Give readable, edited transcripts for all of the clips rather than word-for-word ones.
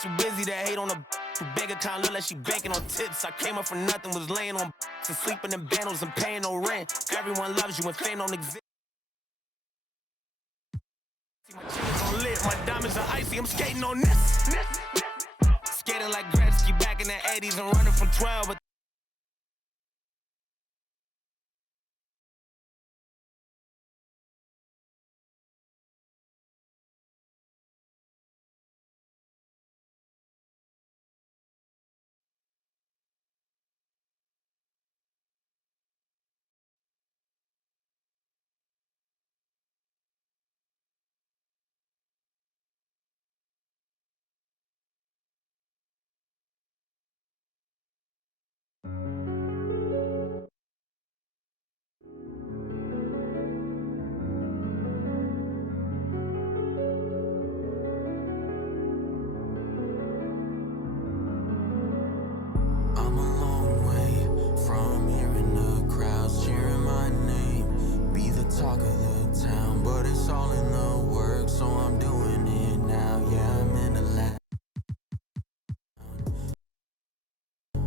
too busy to hate on a bank account, look like she banking on tips. I came up for nothing, was laying on and sleeping in bundles and paying no rent. Everyone loves you when fame don't exist. My chains on lit, my diamonds are icy, I'm skating on this. Skating like Gretzky back in the 80s and running from 12. But I'm a long way from hearing the crowds cheering my name, be the talk of the town, but it's all in the work, so I'm doing it now. Yeah, I'm in the lab.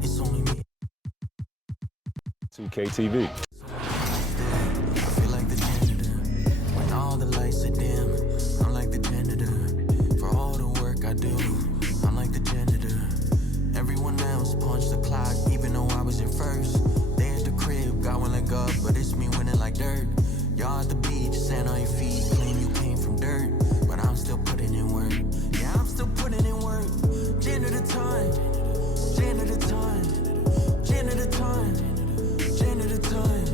It's only me. 2KTV. I feel like the janitor when all the lights are dim. I'm like the janitor for all the work I do. I'm like the janitor. Everyone else punched the clock, even though I was in first. They at the crib, got one leg up, but it's me winning like dirt. Y'all at the beach, sand on your feet, claim you came from dirt, but I'm still putting in work. Yeah, I'm still putting in work. Janitor time, janitor time, janitor time, janitor time,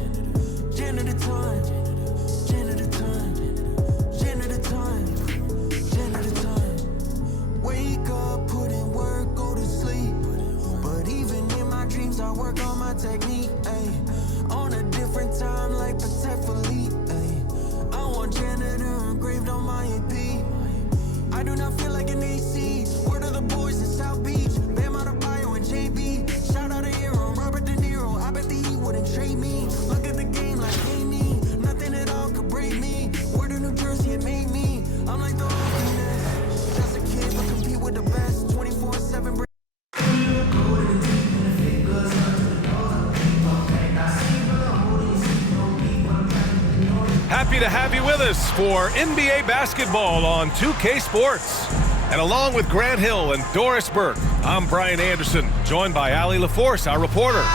janitor time, janitor time, janitor time, janitor time. Wake up, put in work, go to sleep. But even in my dreams, I work on my technique, ayy. On a different time, like Protect Philippe, ayy. I want janitor engraved on my EP. I do not feel like an AC. Word of the boys in South Beach, Bam Adebayo and JB. Shout out to Hero, Robert De Niro. I bet the E wouldn't trade me. Look at the game like Amy. Nothing at all could break me. Word of New Jersey, it made me. I'm like the ultimate. Just a kid, but compete with the best. 24/7. Happy to have you with us for NBA basketball on 2K Sports. And along with Grant Hill and Doris Burke, I'm Brian Anderson, joined by Allie LaForce, our reporter.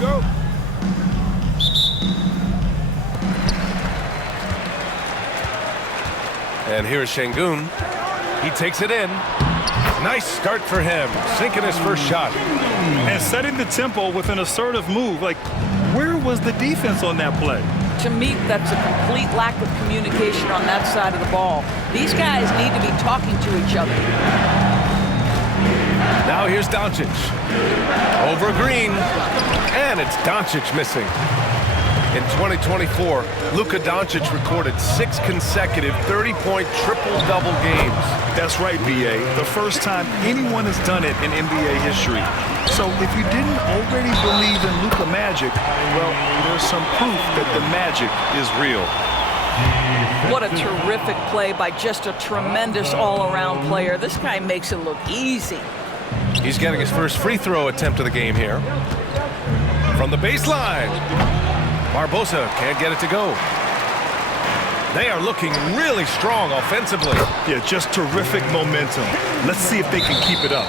Go. And here's Şengün. He takes it in. Nice start for him, sinking his first shot. And setting the tempo with an assertive move. Like, where was the defense on that play? To me, that's a complete lack of communication on that side of the ball. These guys need to be talking to each other. Now here's Doncic. Over Green. And it's Doncic missing. In 2024, Luka Doncic recorded 6 consecutive 30-point triple-double games. That's right, B.A. The first time anyone has done it in NBA history. So if you didn't already believe in Luka magic, well, there's some proof that the magic is real. What a terrific play by just a tremendous all-around player. This guy makes it look easy. He's getting his first free throw attempt of the game here. From the baseline, Barbosa can't get it to go. They are looking really strong offensively. Yeah, just terrific momentum. Let's see if they can keep it up.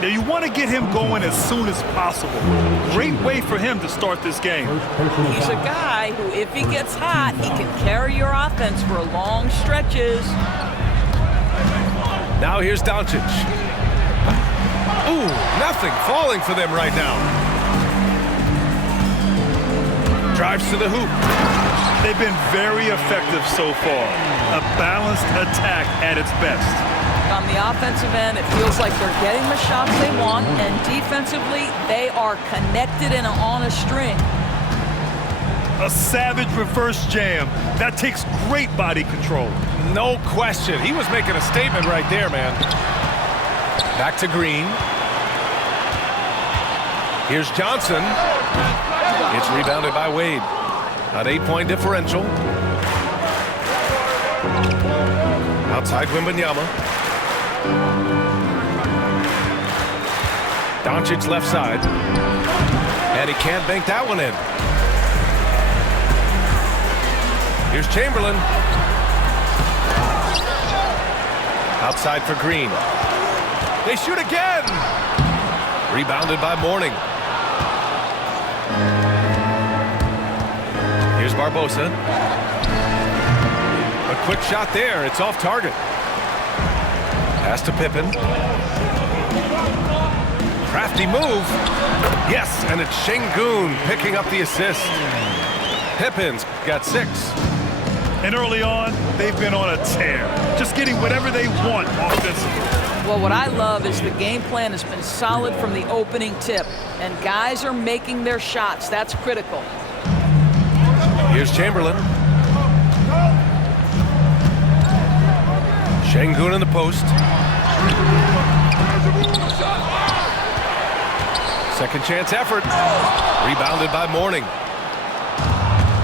Now, you want to get him going as soon as possible. Great way for him to start this game. He's a guy who, if he gets hot, he can carry your offense for long stretches. Now here's Doncic. Ooh, nothing falling for them right now. Drives to the hoop. They've been very effective so far. A balanced attack at its best. On the offensive end, it feels like they're getting the shots they want, and defensively, they are connected and on a string. a savage reverse jam. That takes great body control. No question. He was making a statement right there, man. Back to Green. Here's Johnson. It's rebounded by Wade. An 8-point differential. Outside Wembanyama. Doncic left side. And he can't bank that one in. Here's Chamberlain. Outside for Green. They shoot again. Rebounded by Mourning. Here's Barbosa. A quick shot there. It's off target. Pass to Pippen. Crafty move. Yes, and it's Şengün picking up the assist. Pippen's got 6. And early on, they've been on a tear. Just getting whatever they want offensively. Well, what I love is the game plan has been solid from the opening tip, and guys are making their shots. That's critical. Here's Chamberlain. Şengün in the post. Second chance effort. Rebounded by Mourning.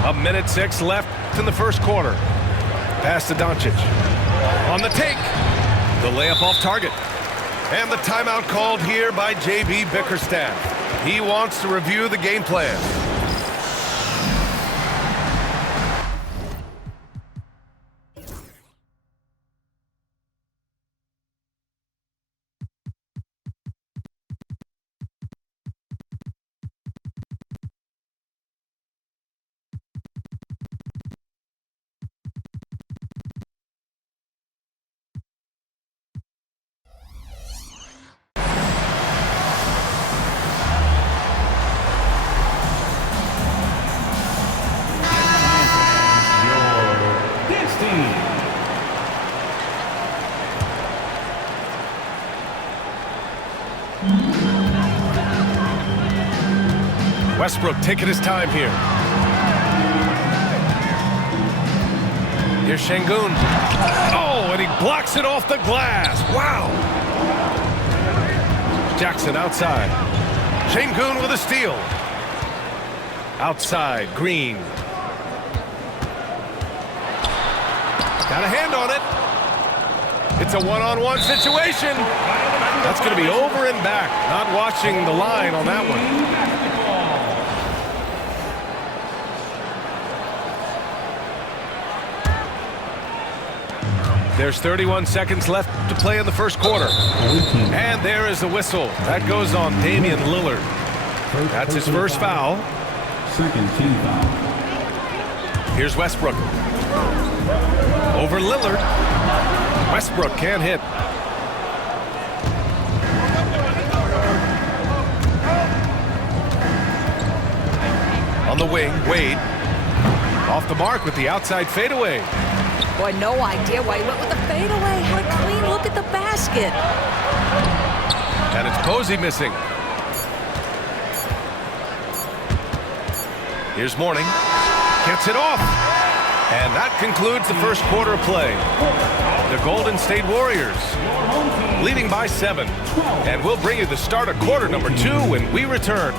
1:06 left in the first quarter. Pass to Doncic. On the take. The layup off target. And the timeout called here by J.B. Bickerstaff. He wants to review the game plan. Westbrook taking his time here. Here's Şengün. Oh, and he blocks it off the glass. Wow. Jackson outside. Şengün with a steal. Outside, Green. Got a hand on it. It's a one-on-one situation. That's going to be over and back. Not watching the line on that one. There's 31 seconds left to play in the first quarter. And there is the whistle. That goes on Damian Lillard. That's his first foul. Second team foul. Here's Westbrook. Over Lillard. Westbrook can't hit. On the wing, Wade. Off the mark with the outside fadeaway. Boy, no idea why he went with the fadeaway. How clean, look at the basket. And it's Posey missing. Here's Mourning. Gets it off. And that concludes the first quarter of play. The Golden State Warriors leading by 7. And we'll bring you the start of quarter number 2 when we return.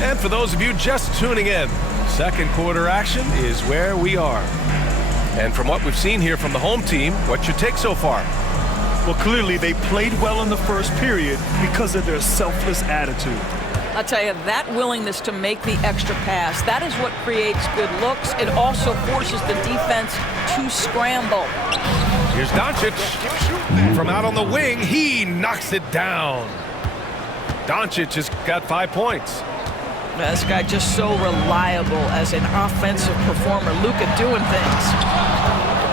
And for those of you just tuning in, second quarter action is where we are. And from what we've seen here from the home team, what's your take so far? Well, clearly they played well in the first period because of their selfless attitude. I'll tell you, that willingness to make the extra pass, that is what creates good looks. It also forces the defense to scramble. Here's Doncic. From out on the wing, he knocks it down. Doncic has got 5 points. This guy just so reliable as an offensive performer. Luka doing things.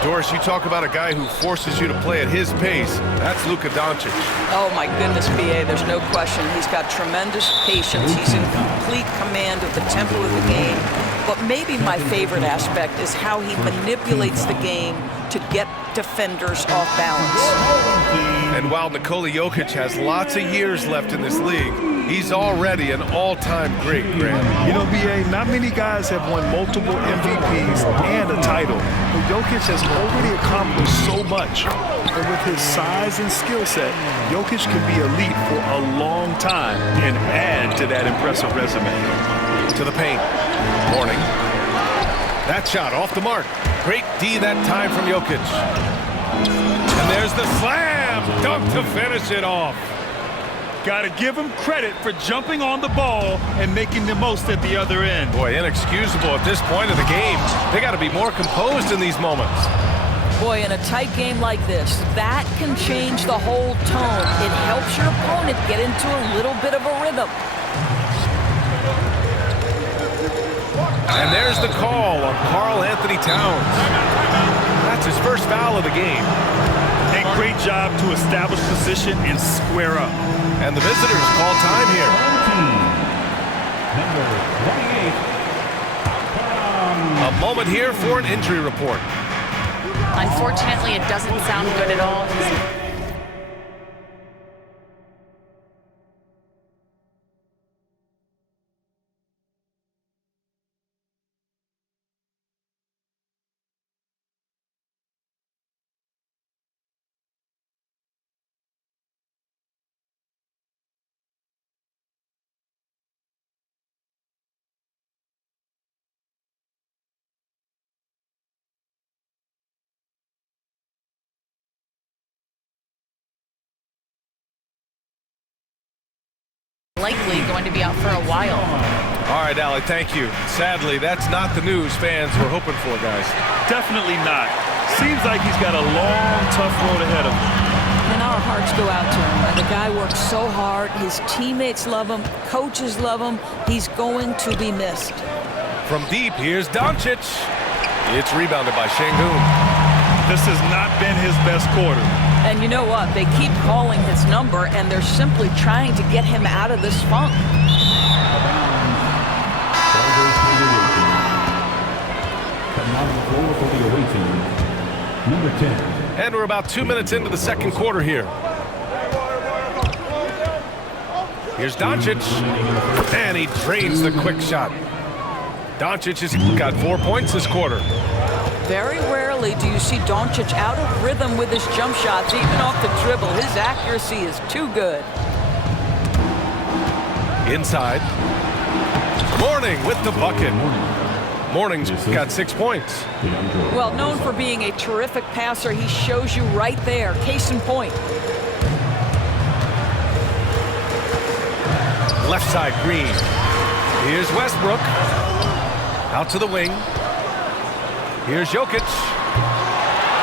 Doris, you talk about a guy who forces you to play at his pace. That's Luka Doncic. Oh, my goodness, B.A., there's no question. He's got tremendous patience. He's in complete command of the tempo of the game. But maybe my favorite aspect is how he manipulates the game to get defenders off balance. And while Nikola Jokic has lots of years left in this league, he's already an all-time great, Grant. You know, B.A., not many guys have won multiple MVPs and a title. But Jokic has already accomplished so much. And with his size and skill set, Jokic can be elite for a long time and add to that impressive resume. To the paint. Morning. That shot off the mark. Great D that time from Jokic. And there's the slam dunk to finish it off. Got to give him credit for jumping on the ball and making the most at the other end. Boy, inexcusable at this point of the game. They got to be more composed in these moments. Boy, in a tight game like this, that can change the whole tone. It helps your opponent get into a little bit of a rhythm. And there's the call on Karl Anthony Towns. That's his first foul of the game. A great job to establish position and square up. And the visitors call time here. Number 28. A moment here for an injury report. Unfortunately, it doesn't sound good at all. Likely going to be out for a while. All right, Allie, thank you. Sadly, that's not the news fans were hoping for, guys. Definitely not. Seems like he's got a long, tough road ahead of him. And our hearts go out to him. And the guy works so hard. His teammates love him. Coaches love him. He's going to be missed. From deep, here's Doncic. It's rebounded by Şengün. This has not been his best quarter. And you know what? They keep calling his number, and they're simply trying to get him out of this funk. Number 10. And we're about 2 minutes into the second quarter here. Here's Doncic. And he drains the quick shot. Doncic has got 4 points this quarter. Very rarely do you see Doncic out of rhythm with his jump shots, even off the dribble. His accuracy is too good. Inside. Morning with the bucket. Morning's got 6 points. Well, known for being a terrific passer, he shows you right there. Case in point. Left side, Green. Here's Westbrook. Out to the wing. Here's Jokic.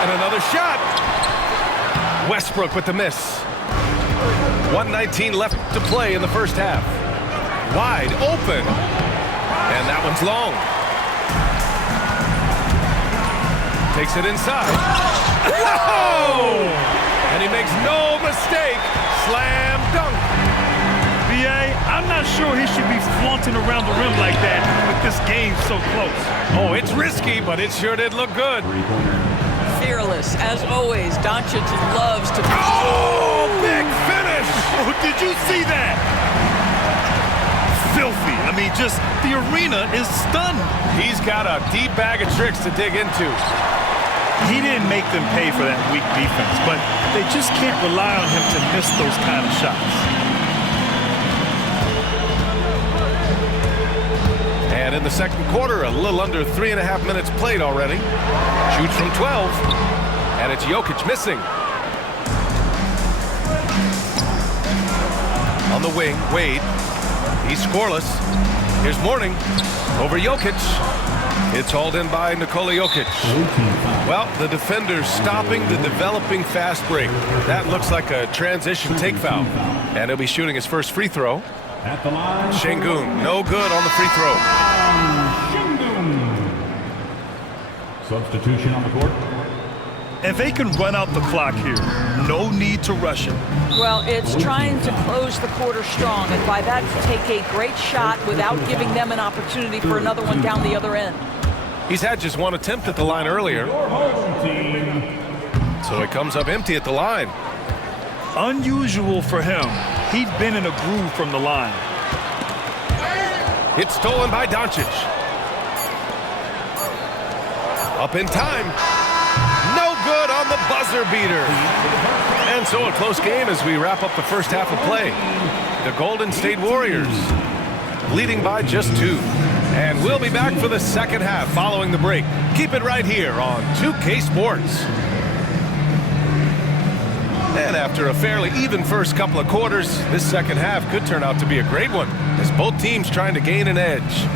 And another shot. Westbrook with the miss. 1:19 left to play in the first half. Wide open. And that one's long. Takes it inside. Whoa! And he makes no mistake. Slam dunk. B.A., I'm not sure he should be flaunting around the rim like that with this game so close. Oh, it's risky, but it sure did look good. Fearless, as always. Doncic loves to... Oh, big finish! Oh, did you see that? Filthy. I mean, just the arena is stunned. He's got a deep bag of tricks to dig into. He didn't make them pay for that weak defense, but they just can't rely on him to miss those kind of shots. And in the second quarter, a little under 3.5 minutes played already. Shoots from 12, and it's Jokic missing. On the wing, Wade. He's scoreless. Here's Morning over Jokic. It's hauled in by Nikola Jokic. Well, the defender's stopping the developing fast break. That looks like a transition take foul. And he'll be shooting his first free throw. At the line. Şengün, no good on the free throw. Substitution on the court. And they can run out the clock here. No need to rush it. Well, it's trying to close the quarter strong, and by that, take a great shot without giving them an opportunity for another one down the other end. He's had just one attempt at the line earlier. So he comes up empty at the line. Unusual for him. He'd been in a groove from the line. It's stolen by Doncic. Up in time. No good on the buzzer beater. And so a close game as we wrap up the first half of play. The Golden State Warriors leading by just 2. And we'll be back for the second half following the break. Keep it right here on 2K Sports. And after a fairly even first couple of quarters, this second half could turn out to be a great one as both teams trying to gain an edge.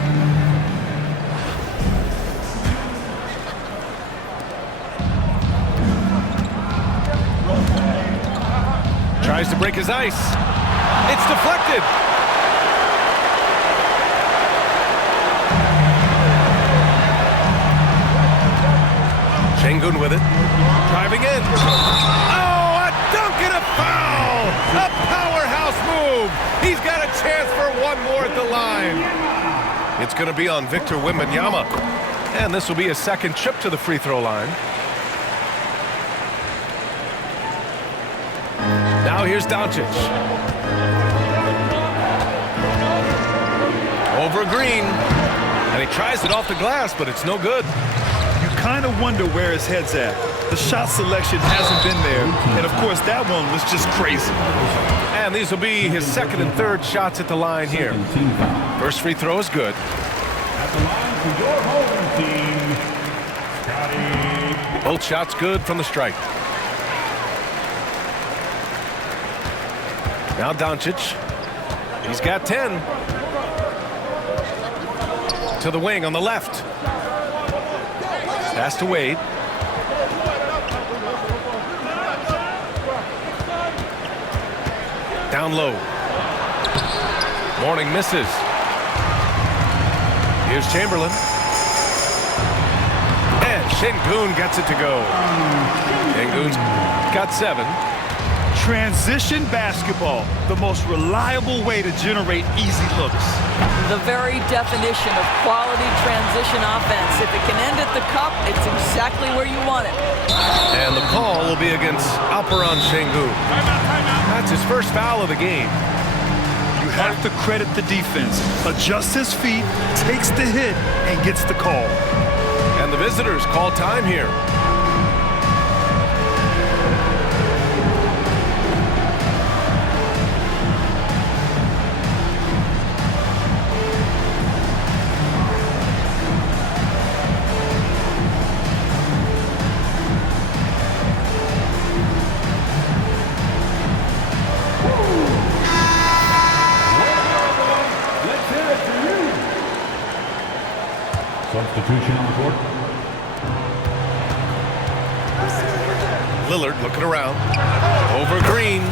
Tries to break his ice. It's deflected. Şengün with it. Driving in. Oh, a dunk and a foul! A powerhouse move. He's got a chance for one more at the line. It's going to be on Victor Wembanyama. And this will be his second trip to the free throw line. Now here's Doncic. Over Green. And he tries it off the glass, but it's no good. You kind of wonder where his head's at. The shot selection hasn't been there. And, of course, that one was just crazy. And these will be his second and third shots at the line here. First free throw is good. At the line for your home team, Scotty. Both shots good from the stripe. Now Doncic. He's got 10. To the wing on the left. Pass to Wade. Down low. Mourning misses. Here's Chamberlain. And Şengün gets it to go. Şengün's got 7. Transition basketball, the most reliable way to generate easy looks. The very definition of quality transition offense. If it can end at the cup, it's exactly where you want it. And the call will be against Alperen Şengün. That's his first foul of the game. You have to credit the defense. Adjusts his feet, takes the hit, and gets the call. And the visitors call time here. Substitution on the court. Lillard looking around. Over Green.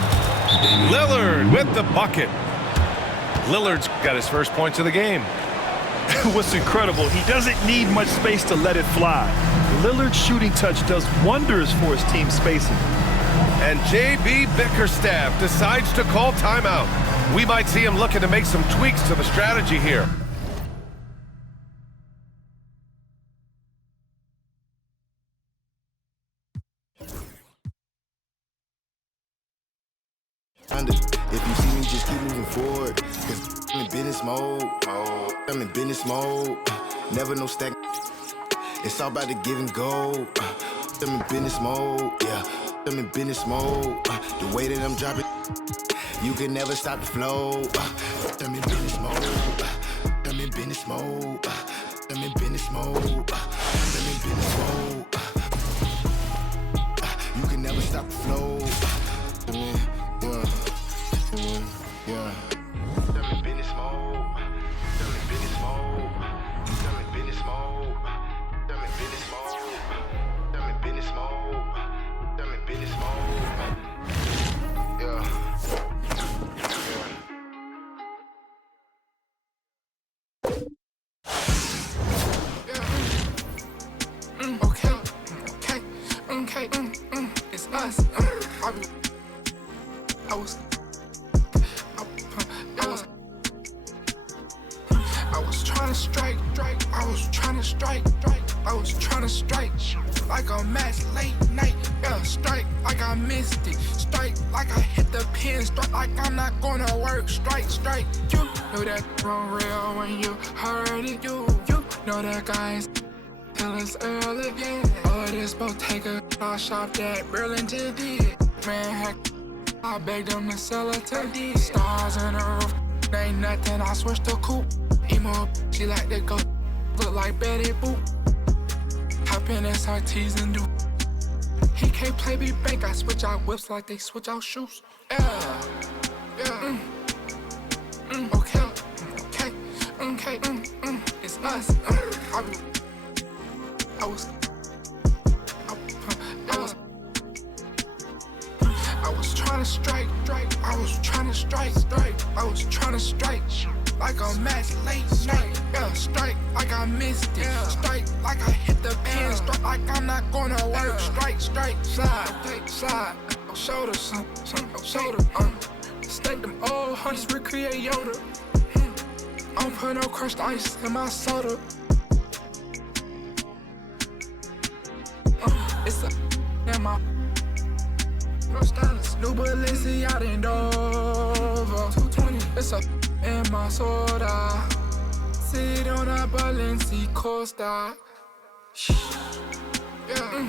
Lillard with the bucket. Lillard's got his first points of the game. What's incredible, he doesn't need much space to let it fly. Lillard's shooting touch does wonders for his team spacing. And J.B. Bickerstaff decides to call timeout. We might see him looking to make some tweaks to the strategy here. If you see me, just keep moving forward. Cause I'm in business mode. I'm in business mode. Never no stack. It's all about the give and go. I'm in business mode. Yeah, I'm in business mode. The way that I'm dropping, you can never stop the flow. I'm in business mode. I'm in business mode. I'm in business mode. I'm in business mode. You can never stop the flow. Yeah. I'm in business mode. I'm in business mode. I'm in business mode. I'm in business mode. I'm in business mode. I'm in business mode. Yeah. Okay. I was trying to strike. I was trying to strike. I was trying to strike like a match late night. Yeah, strike like I missed it. Strike like I hit the pin. Strike like I'm not gonna work. Strike. You know that wrong real when you heard it. You know that guys tell us early. Yeah, all this both take a shop that Burlington did. Man, heck, I begged them to sell it to these stars in the roof. Ain't nothing, I switched the coupe. Emo, she like to go. Look like Betty Boop. Hop in SRTs and do. He can't play me bank. I switch out whips like they switch out shoes. Yeah. Okay. It's us. I was trying to strike. I was trying to strike. I was trying to strike like a match late night. Yeah, strike like I missed it. Strike like I hit the pin. Strike like I'm not gonna work. Strike, slide. Shoulder, shoulder. Snake them old hunters, recreate Yoda. I don't put no crushed ice in my soda. It's a my no stylist. New Balenciaga in Dover. 220. It's a in my soda. Sit on a Balenciaga Costa. Yeah.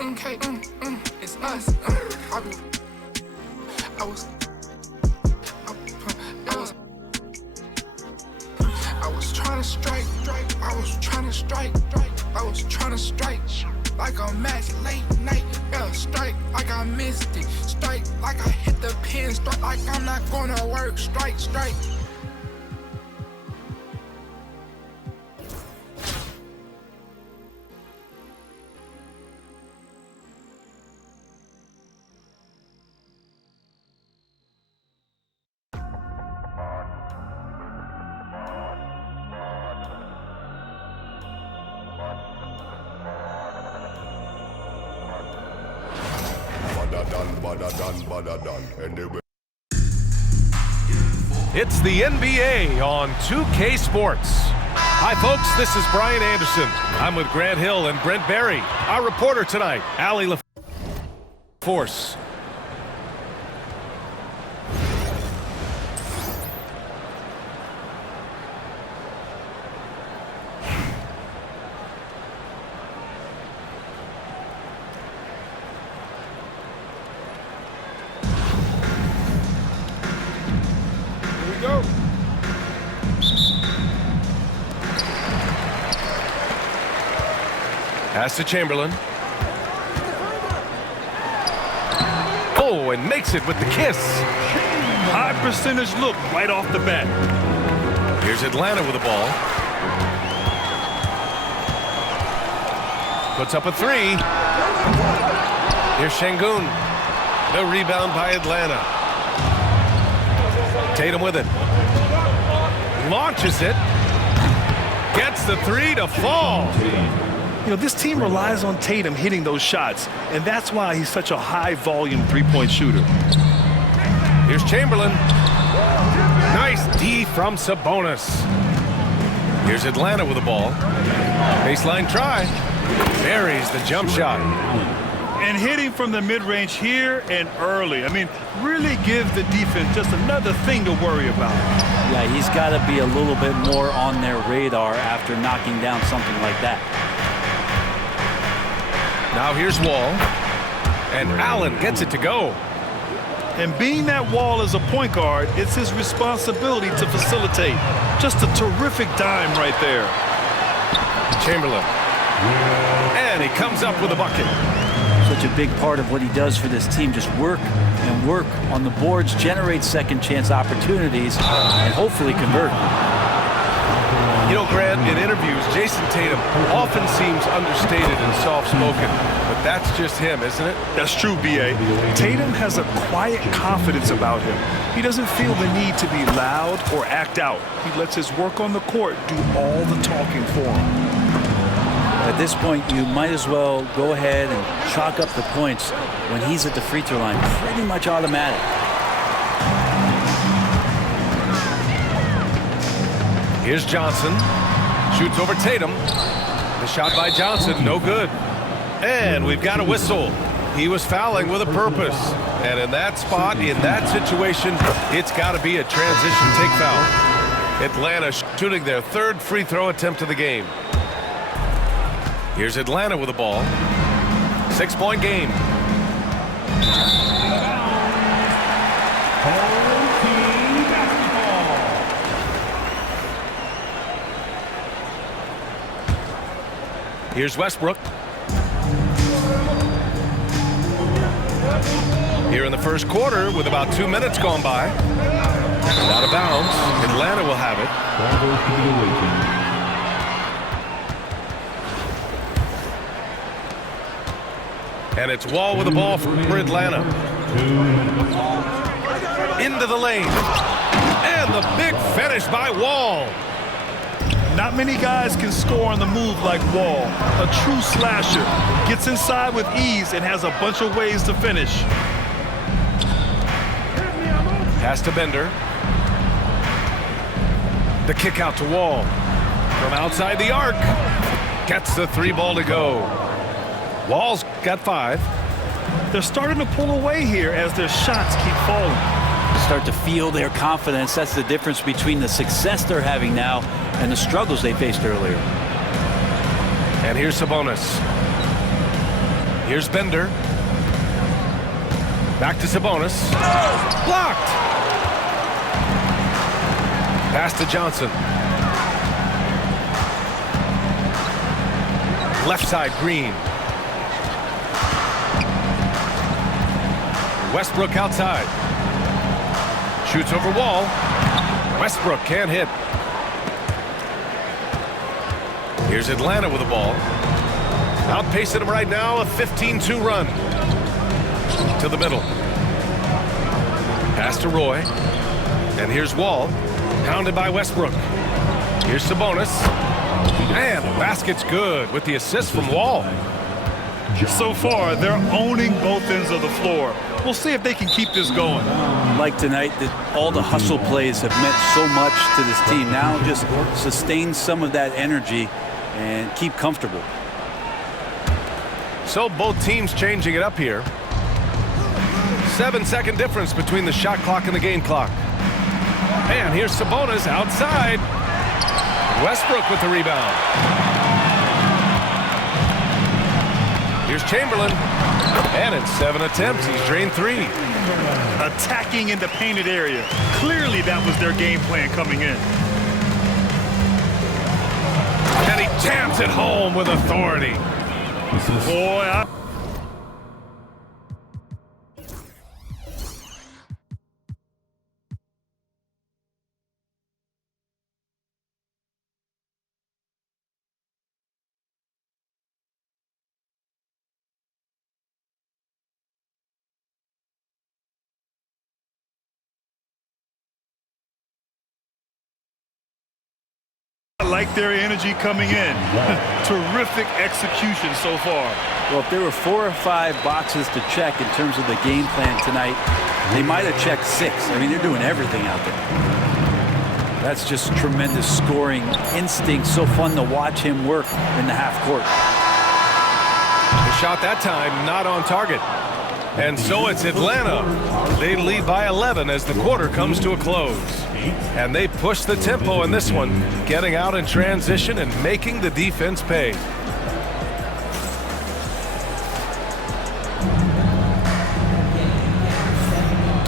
Okay. It's us. I was trying to strike. I was trying to strike. I was trying to strike like a match late night. Yeah, strike like I missed it. Strike like I hit the pin. Strike like I'm not gonna work. Strike. It's the NBA on 2K Sports. Hi, folks. This is Brian Anderson. I'm with Grant Hill and Brent Berry. Our reporter tonight, Allie LaForce. Pass to Chamberlain. Oh, and makes it with the kiss. High percentage look right off the bat. Here's Atlanta with the ball. Puts up a three. Here's Şengün. The rebound by Atlanta. Tatum with it. Launches it. Gets the three to fall. You know, this team relies on Tatum hitting those shots, and that's why he's such a high-volume three-point shooter. Here's Chamberlain. Nice D from Sabonis. Here's Atlanta with the ball. Baseline try. Buries the jump shot. And hitting from the mid-range here and early. I mean, really give the defense just another thing to worry about. Yeah, he's got to be a little bit more on their radar after knocking down something like that. Now here's Wall. And Allen gets it to go. And being that Wall is a point guard, it's his responsibility to facilitate. Just a terrific dime right there. Chamberlain. And he comes up with a bucket. Such a big part of what he does for this team, just work and work on the boards, generate second chance opportunities, and hopefully convert. You know, Grant, in interviews, Jason Tatum often seems understated and soft-spoken, but that's just him, isn't it? That's true, B.A. Tatum has a quiet confidence about him. He doesn't feel the need to be loud or act out. He lets his work on the court do all the talking for him. At this point, you might as well go ahead and chalk up the points when he's at the free throw line. Pretty much automatic. Here's Johnson. Shoots over Tatum. The shot by Johnson, no good. And we've got a whistle. He was fouling with a purpose. And in that spot, in that situation, it's got to be a transition take foul. Atlanta shooting their third free throw attempt of the game. Here's Atlanta with the ball. 6-point game. Here's Westbrook. Here in the first quarter with about 2 minutes gone by. Out of bounds. Atlanta will have it. And it's Wall with the ball for Atlanta. Into the lane. And the big finish by Wall. Not many guys can score on the move like Wall. A true slasher. Gets inside with ease and has a bunch of ways to finish. Pass to Bender. The kick out to Wall. From outside the arc. Gets the 3 ball to go. Wall's got 5. They're starting to pull away here as their shots keep falling. Start to feel their confidence. That's the difference between the success they're having now and the struggles they faced earlier. And here's Sabonis. Here's Bender. Back to Sabonis. Blocked! Pass to Johnson. Left side, Green. Westbrook outside. Shoots over Wall. Westbrook can't hit. Here's Atlanta with the ball. Outpacing them right now, a 15-2 run. To the middle. Pass to Roy. And here's Wall. Pounded by Westbrook. Here's Sabonis. And the basket's good with the assist from Wall. So far, they're owning both ends of the floor. We'll see if they can keep this going. Like tonight, that all the hustle plays have meant so much to this team. Now just sustain some of that energy and keep comfortable. So both teams changing it up here. 7-second difference between the shot clock and the game clock. And here's Sabonis outside. Westbrook with the rebound. Here's Chamberlain. And in 7 attempts, he's drained 3. Attacking in the painted area. Clearly that was their game plan coming in. And he jams it home with authority. Boy, I like their energy coming in. Terrific execution so far. Well, if there were 4 or 5 boxes to check in terms of the game plan tonight, they might have checked 6. I mean, they're doing everything out there. That's just tremendous scoring instinct. So fun to watch him work in the half court. The shot that time not on target. And so it's Atlanta. They lead by 11 as the quarter comes to a close. And they push the tempo in this one, getting out in transition and making the defense pay.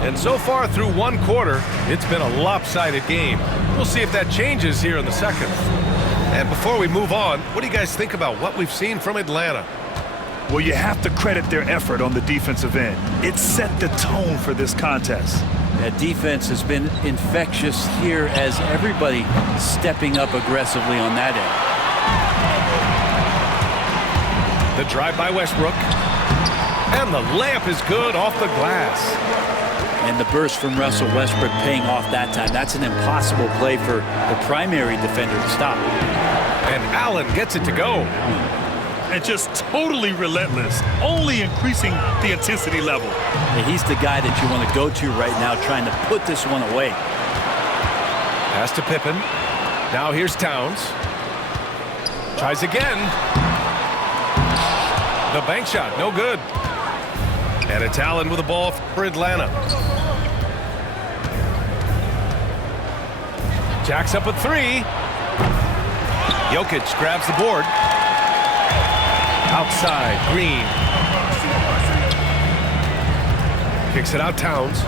And so far through 1 quarter, it's been a lopsided game. We'll see if that changes here in the second. And before we move on, what do you guys think about what we've seen from Atlanta? Well, you have to credit their effort on the defensive end. It set the tone for this contest. That defense has been infectious here as everybody stepping up aggressively on that end. The drive by Westbrook. And the layup is good off the glass. And the burst from Russell Westbrook paying off that time. That's an impossible play for the primary defender to stop. And Allen gets it to go. And just totally relentless, only increasing the intensity level. And he's the guy that you want to go to right now, trying to put this one away. Pass to Pippen. Now here's Towns. Tries again. The bank shot, no good. And it's Allen with the ball for Atlanta. Jacks up a three. Jokic grabs the board. Outside, Green. Kicks it out, Towns.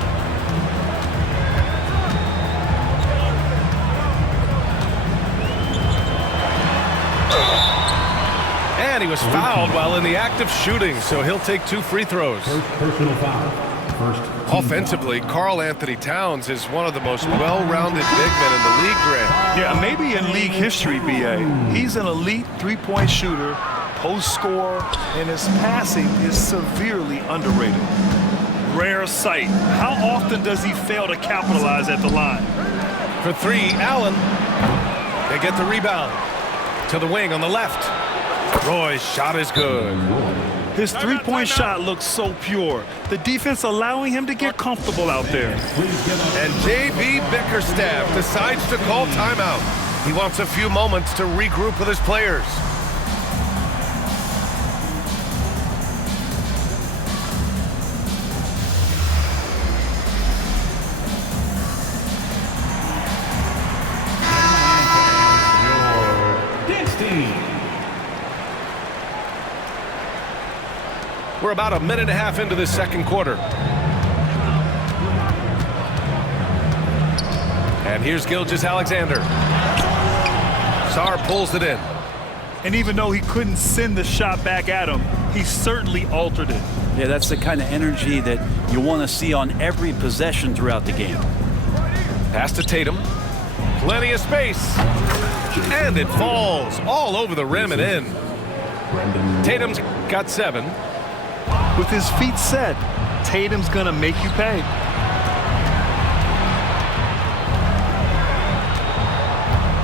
And he was fouled while in the act of shooting, so he'll take 2 free throws. First personal foul. Offensively, Karl Anthony Towns is one of the most well-rounded big men in the league, Grant. Yeah, maybe in league history, B.A. He's an elite three-point shooter, post scorer, and his passing is severely underrated. Rare sight. How often does he fail to capitalize at the line? For 3, Allen. They get the rebound. To the wing on the left. Roy's shot is good. His three-point shot looks so pure. The defense allowing him to get comfortable out there. And J.B. Bickerstaff decides to call timeout. He wants a few moments to regroup with his players. We're about a minute and a half into the second quarter. And here's Gilgeous-Alexander. Sarr pulls it in. And even though he couldn't send the shot back at him, he certainly altered it. Yeah, that's the kind of energy that you want to see on every possession throughout the game. Pass to Tatum. Plenty of space. And it falls all over the rim and in. Tatum's got 7. With his feet set, Tatum's gonna make you pay.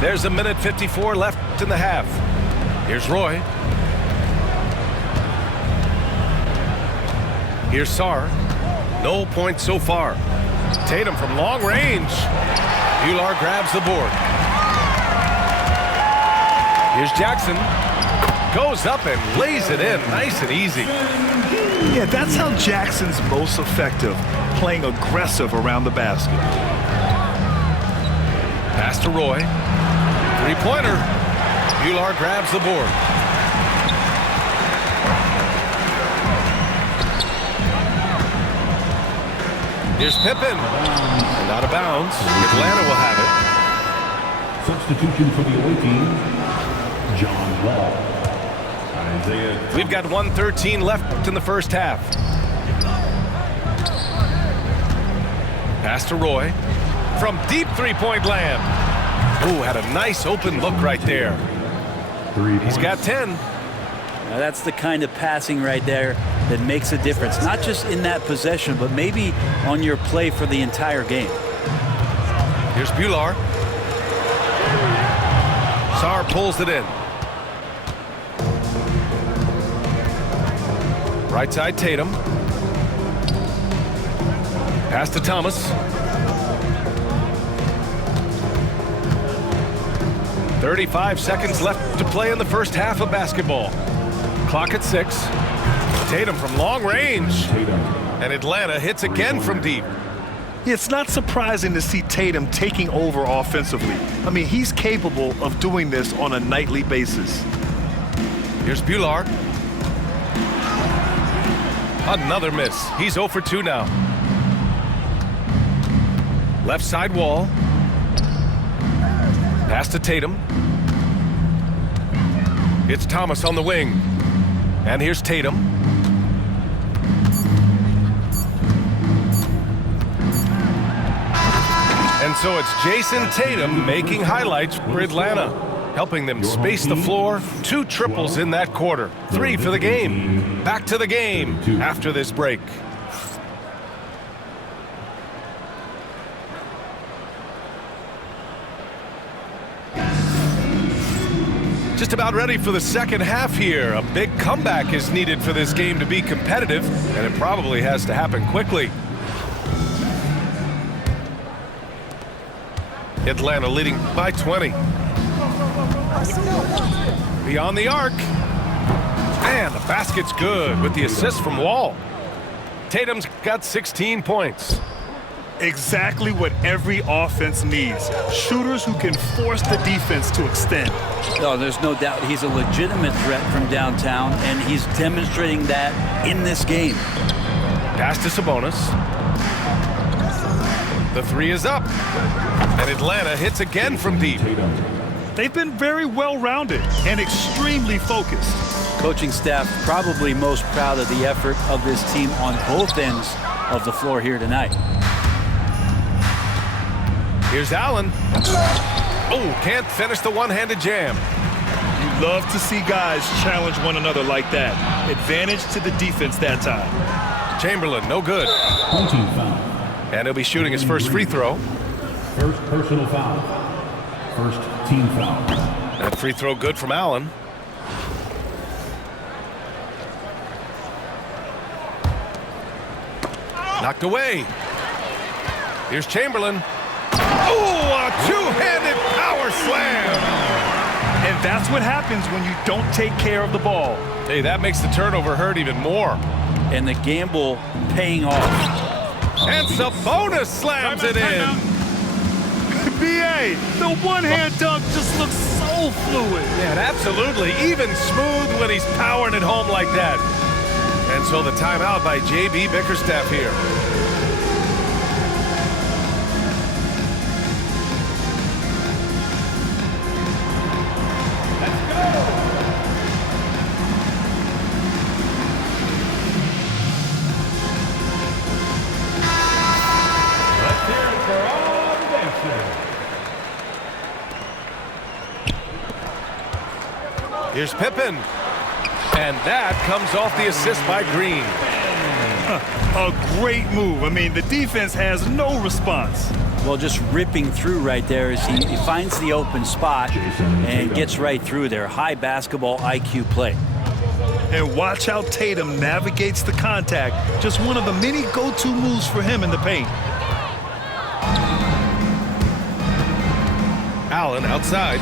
There's a minute 54 left in the half. Here's Roy. Here's Sarr. No points so far. Tatum from long range. Bular grabs the board. Here's Jackson. Goes up and lays it in nice and easy. Yeah, that's how Jackson's most effective, playing aggressive around the basket. Pass to Roy. Three-pointer. Bular grabs the board. Here's Pippen. And out of bounds. Atlanta will have it. Substitution for the away team, John Wall. We've got 1:13 left in the first half. Pass to Roy. From deep three-point land. Oh, had a nice open look right there. He's got 10. Now that's the kind of passing right there that makes a difference. Not just in that possession, but maybe on your play for the entire game. Here's Bular. Sarr pulls it in. Right side, Tatum. Pass to Thomas. 35 seconds left to play in the first half of basketball. Clock at 6. Tatum from long range. And Atlanta hits again from deep. It's not surprising to see Tatum taking over offensively. I mean, he's capable of doing this on a nightly basis. Here's Bular. Another miss. He's 0 for 2 now. Left side wall. Pass to Tatum. It's Thomas on the wing. And here's Tatum. And so it's Jason Tatum making highlights for Atlanta, helping them space the floor. 2 triples in that quarter. 3 for the game. Back to the game after this break. Just about ready for the second half here. A big comeback is needed for this game to be competitive, and it probably has to happen quickly. Atlanta leading by 20. Beyond the arc. And the basket's good with the assist from Wall. Tatum's got 16 points. Exactly what every offense needs. Shooters who can force the defense to extend. No, there's no doubt he's a legitimate threat from downtown, and he's demonstrating that in this game. Pass to Sabonis. The three is up. And Atlanta hits again from deep. They've been very well-rounded and extremely focused. Coaching staff probably most proud of the effort of this team on both ends of the floor here tonight. Here's Allen. Oh, can't finish the one-handed jam. You love to see guys challenge one another like that. Advantage to the defense that time. Chamberlain, no good. Team foul. And he'll be shooting his first free throw. First personal foul. First team foul. That free throw good from Allen. Knocked away. Here's Chamberlain. Oh, a two-handed power slam. And that's what happens when you don't take care of the ball. Hey, that makes the turnover hurt even more. And the gamble paying off. And Sabonis slams it in. B.A., the one-hand dunk just looks so fluid. Yeah, absolutely. Even smooth when he's powering it home like that. And so the timeout by J.B. Bickerstaff here. Here's Pippen. And that comes off the assist by Green. A great move. I mean, the defense has no response. Well, just ripping through right there as he finds the open spot and gets right through there. High basketball IQ play. And watch how Tatum navigates the contact. Just one of the many go-to moves for him in the paint. Allen outside.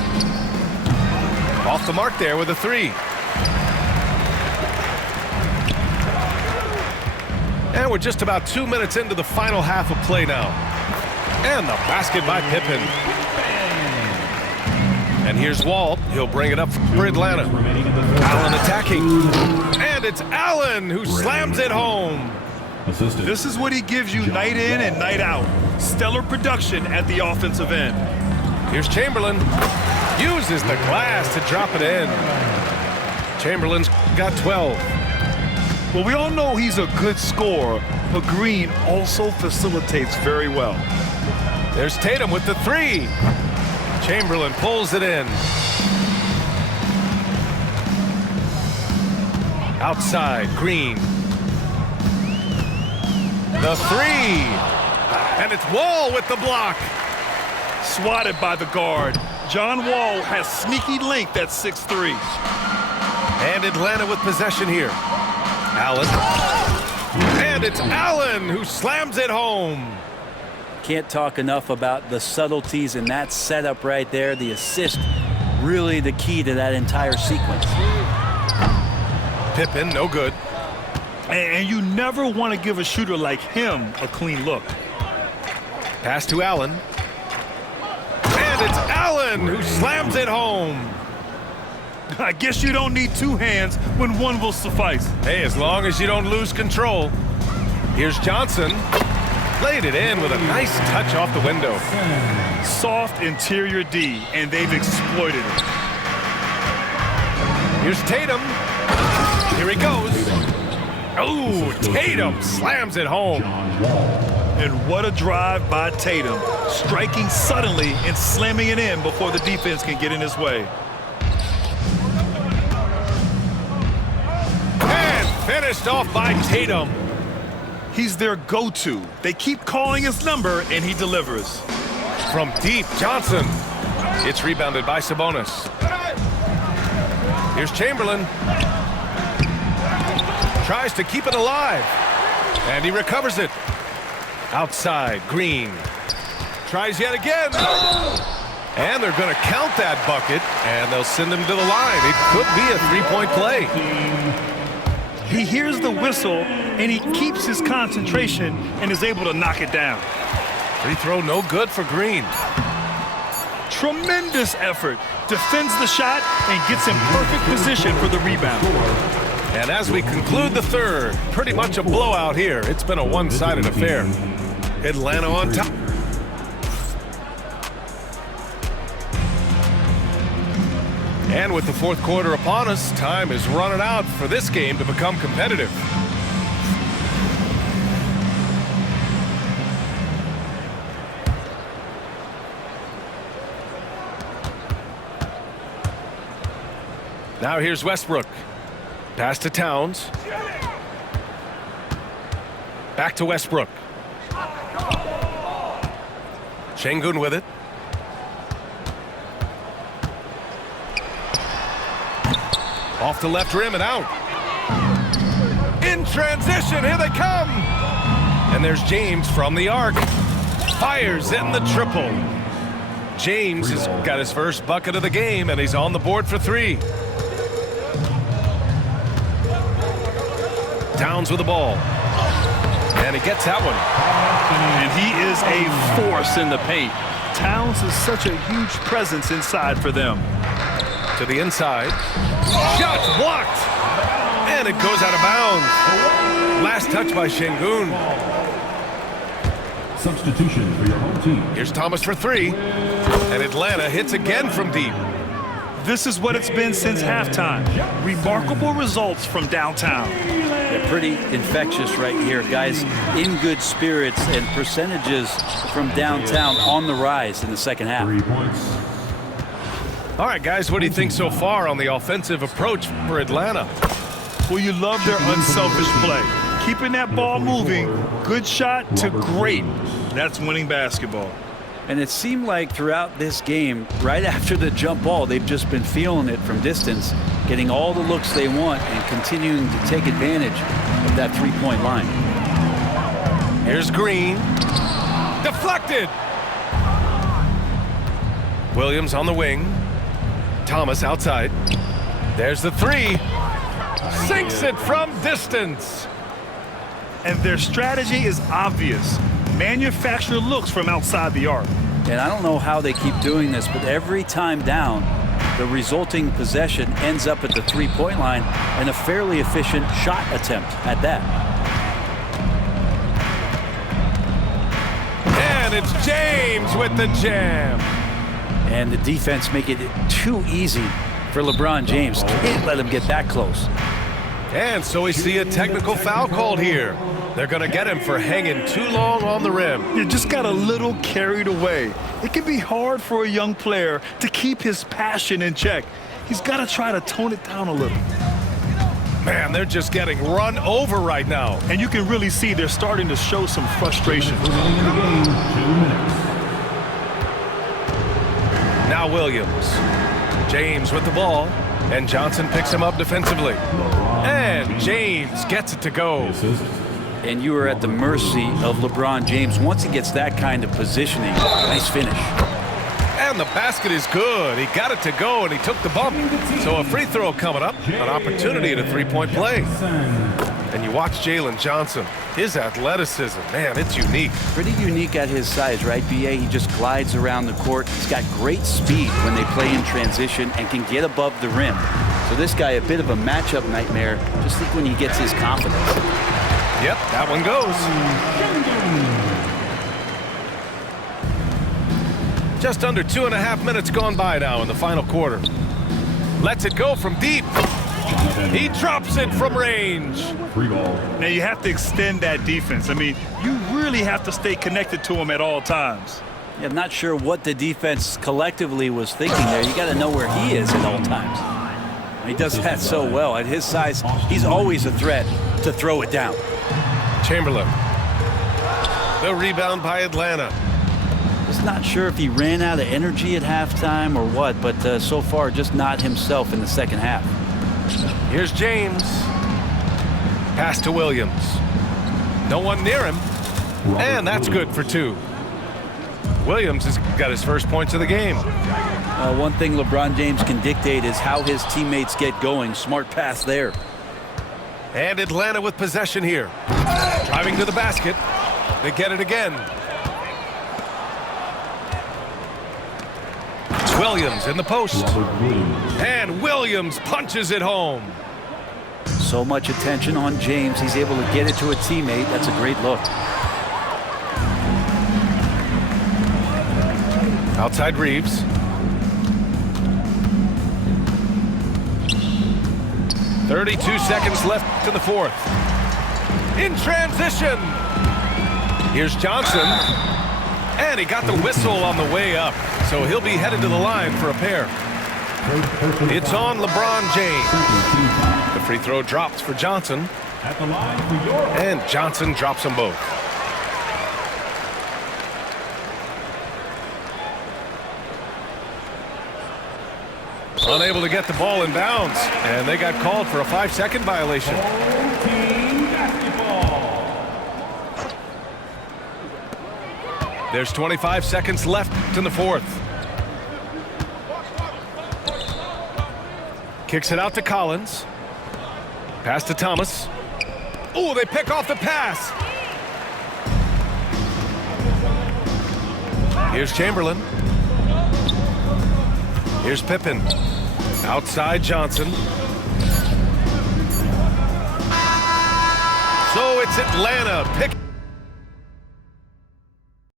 Off the mark there with a three. And we're just about 2 minutes into the final half of play now. And the basket by Pippen. And here's Wall. He'll bring it up for Atlanta. Allen attacking. And it's Allen who slams it home. This is what he gives you night in and night out. Stellar production at the offensive end. Here's Chamberlain. Uses the glass to drop it in. Chamberlain's got 12. Well, we all know he's a good scorer, but Green also facilitates very well. There's Tatum with the three. Chamberlain pulls it in. Outside, Green. The three. And it's Wall with the block. Swatted by the guard. John Wall has sneaky length at 6'3". And Atlanta with possession here. Allen. And it's Allen who slams it home. Can't talk enough about the subtleties in that setup right there. The assist, really the key to that entire sequence. Pippen, no good. And you never want to give a shooter like him a clean look. Pass to Allen. And it's Allen who slams it home. I guess you don't need two hands when one will suffice. Hey, as long as you don't lose control. Here's Johnson. Laid it in with a nice touch off the window. Soft interior D, and they've exploited it. Here's Tatum. Here he goes. Oh, Tatum slams it home. And what a drive by Tatum. Striking suddenly and slamming it in before the defense can get in his way. And finished off by Tatum. He's their go-to. They keep calling his number, and he delivers. From deep, Johnson. It's rebounded by Sabonis. Here's Chamberlain. Tries to keep it alive. And he recovers it. Outside, Green. tries yet again. And they're going to count that bucket, and they'll send him to the line. It could be a three-point play. He hears the whistle, and he keeps his concentration and is able to knock it down. Free throw no good for Green. Tremendous effort. Defends the shot and gets in perfect position for the rebound. And as we conclude the third, pretty much a blowout here. It's been a one-sided affair. Atlanta on top. And with the fourth quarter upon us, time is running out for this game to become competitive. Now here's Westbrook. Pass to Towns. Back to Westbrook. Şengün with it. Off the left rim and out. In transition, here they come. And there's James from the arc. Fires in the triple. James has got his first bucket of the game, and he's on the board for three. Towns with the ball. And he gets that one. And he is a force in the paint. Towns is such a huge presence inside for them. To the inside. Shot blocked. And it goes out of bounds. Last touch by Şengün. Substitution for your home team. Here's Thomas for three. And Atlanta hits again from deep. This is what it's been since halftime. Remarkable results from downtown. They're pretty infectious right here. Guys in good spirits, and percentages from downtown on the rise in the second half. 3 points. All right, guys, what do you think so far on the offensive approach for Atlanta? Well, you love their unselfish play. Keeping that ball moving, good shot to great. That's winning basketball. And it seemed like throughout this game, right after the jump ball, they've just been feeling it from distance, getting all the looks they want and continuing to take advantage of that three-point line. Here's Green. Deflected. Williams on the wing. Thomas outside. There's the three. Sinks it from distance. And their strategy is obvious. Manufacture looks from outside the arc. And I don't know how they keep doing this, but every time down, the resulting possession ends up at the three-point line, and a fairly efficient shot attempt at that. And it's James with the jam. And the defense make it too easy for LeBron James. Can't let him get that close. And so we see a technical foul called here. They're going to get him for hanging too long on the rim. You just got a little carried away. It can be hard for a young player to keep his passion in check. He's got to try to tone it down a little. Man, they're just getting run over right now. And you can really see they're starting to show some frustration. Now Williams. James with the ball. And Johnson picks him up defensively. And James gets it to go. And you are at the mercy of LeBron James once he gets that kind of positioning. Nice finish. And the basket is good. He got it to go, and he took the bump. So a free throw coming up, an opportunity at a three-point play. And you watch Jalen Johnson. His athleticism, man, it's unique. Pretty unique at his size, right, B.A.? He just glides around the court. He's got great speed when they play in transition and can get above the rim. So this guy, a bit of a matchup nightmare. Just think when he gets his confidence. Yep, that one goes. Just under 2.5 minutes gone by now in the final quarter. Lets it go from deep. He drops it from range. Free ball. Now you have to extend that defense. I mean, you really have to stay connected to him at all times. Yeah, I'm not sure what the defense collectively was thinking there. You got to know where he is at all times. He does that so well. At his size, he's always a threat to throw it down. Chamberlain. The rebound by Atlanta. Just not sure if he ran out of energy at halftime or what, but so far just not himself in the second half. Here's James. Pass to Williams. No one near him. And that's good for two. Williams has got his first points of the game. One thing LeBron James can dictate is how his teammates get going. Smart pass there. And Atlanta with possession here. Driving to the basket. They get it again. Williams in the post. And Williams punches it home. So much attention on James. He's able to get it to a teammate. That's a great look. Outside Reeves. 32 seconds left in the fourth. In transition. Here's Johnson. And he got the whistle on the way up. So he'll be headed to the line for a pair. It's on LeBron James. The free throw drops for Johnson. And Johnson drops them both. Unable to get the ball in bounds, and they got called for a 5-second violation. There's 25 seconds left in the fourth. Kicks it out to Collins. Pass to Thomas. Oh, they pick off the pass. Here's Chamberlain. Here's Pippen. Outside Johnson. So it's Atlanta.